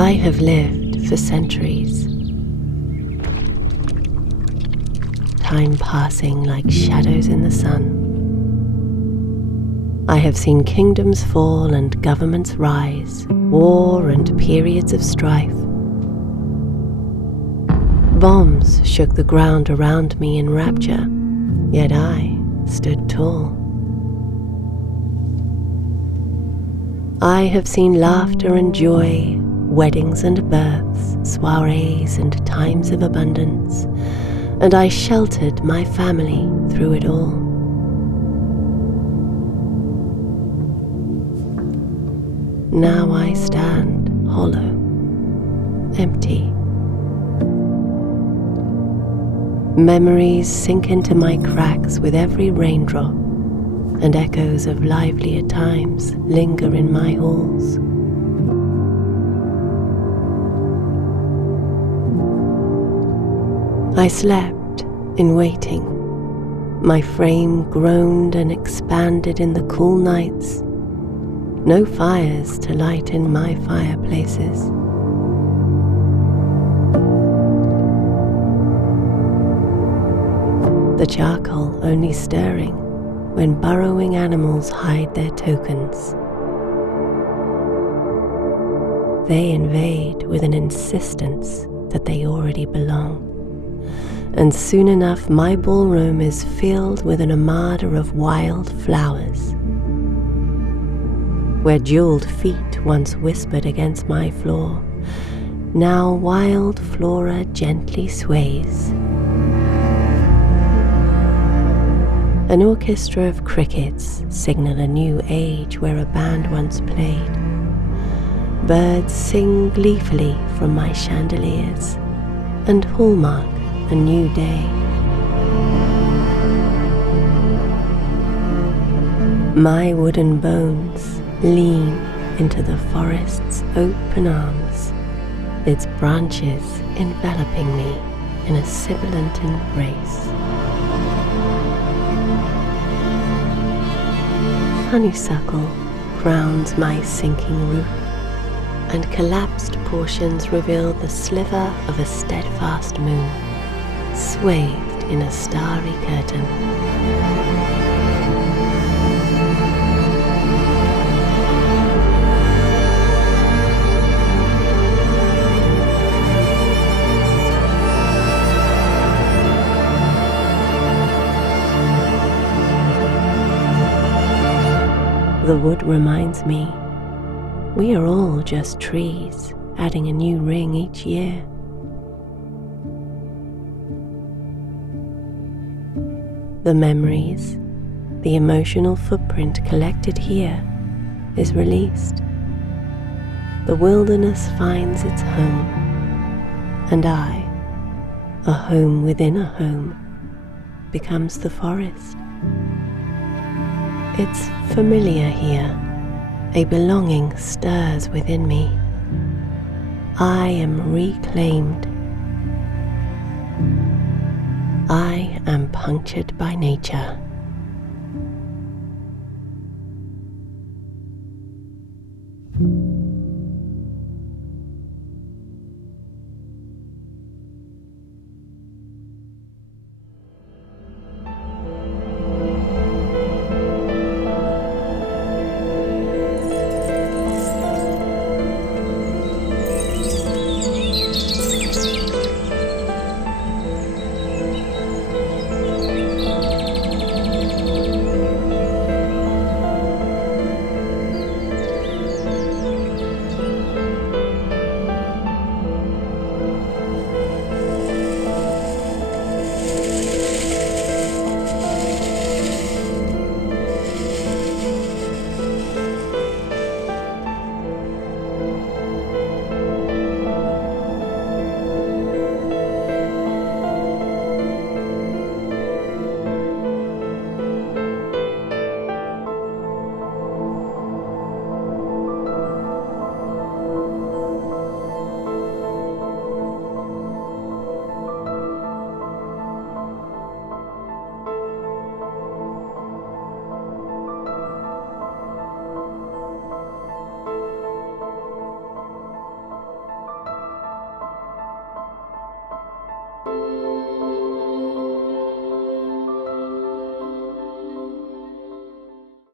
I have lived for centuries, time passing like shadows in the sun. I have seen kingdoms fall and governments rise, war and periods of strife. Bombs shook the ground around me in rapture, yet I stood tall. I have seen laughter and joy, weddings and births, soirees and times of abundance, and I sheltered my family through it all. Now I stand hollow, empty. Memories sink into my cracks with every raindrop, and echoes of livelier times linger in my halls. I slept in waiting. My frame groaned and expanded in the cool nights. No fires to light in my fireplaces. The charcoal only stirring when burrowing animals hide their tokens. They invade with an insistence that they already belong, and soon enough my ballroom is filled with an armada of wild flowers. Where jeweled feet once whispered against my floor, now wild flora gently sways. An orchestra of crickets signal a new age where a band once played. Birds sing gleefully from my chandeliers and hallmark a new day. My wooden bones lean into the forest's open arms, its branches enveloping me in a sibilant embrace. Honeysuckle crowns my sinking roof, and collapsed portions reveal the sliver of a steadfast moon, swathed in a starry curtain. The wood reminds me, we are all just trees, adding a new ring each year. The memories, the emotional footprint collected here is released. The wilderness finds its home, and I, a home within a home, becomes the forest. It's familiar here. A belonging stirs within me. I am reclaimed. I am punctured by nature.